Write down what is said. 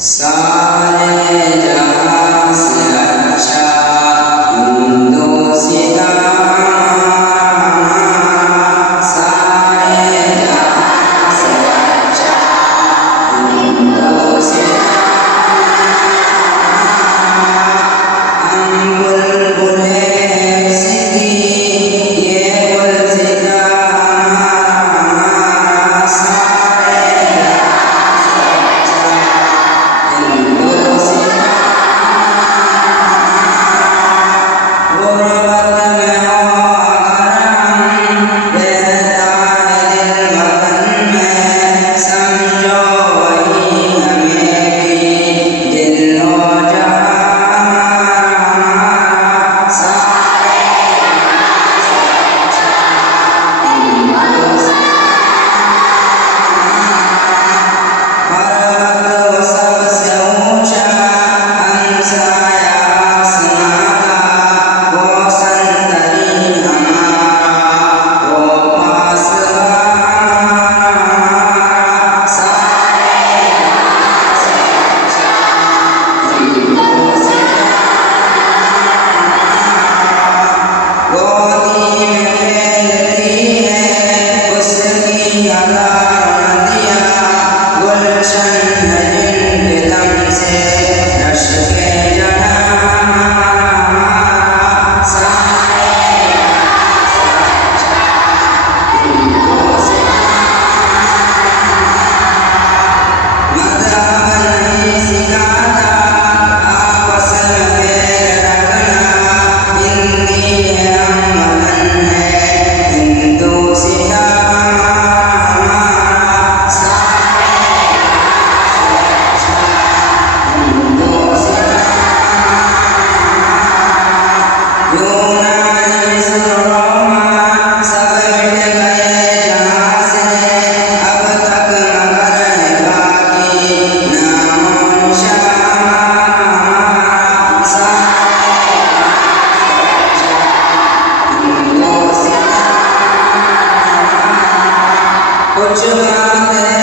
सारे जहां से अच्छा हिंदोसिता सारे जहां से अच्छा हिंदोसिता हम बुलबुले सिद्धि ये गुलसिता हमारा सारे जहां से अच्छा हिंदोसिता गुर्बत में हो अगर हम रहता है दिल वतन में समझो वही हमें भी दिलो जहां हमारा सारे जहां से अच्छा हिंदोसिता पर्वत वो सबसे ऊंचा हमसाया आसमां का वो संतरी हमारा वो पासबान हमारा सारे जहां से अच्छा हिंदोसिता गोदी में खेलती है उसकी हजार नदियाँ गुलशन है जिनके दम से रश्के जना हमारा सारे जहां से अच्छा हिंदोसिता मज़हब नहीं सिखाता आपस में बैर रखना हिंदी है हम वतन है हिंदोसिता हमारा सारे जहां से अच्छा हिंदोसिता यूनान मिस्र रोमा सब मिट गए जहां से अब तक मगर है बाकी नामो निशान हमारा सारे जहां से अच्छा हिंदोसिता कुछ बात है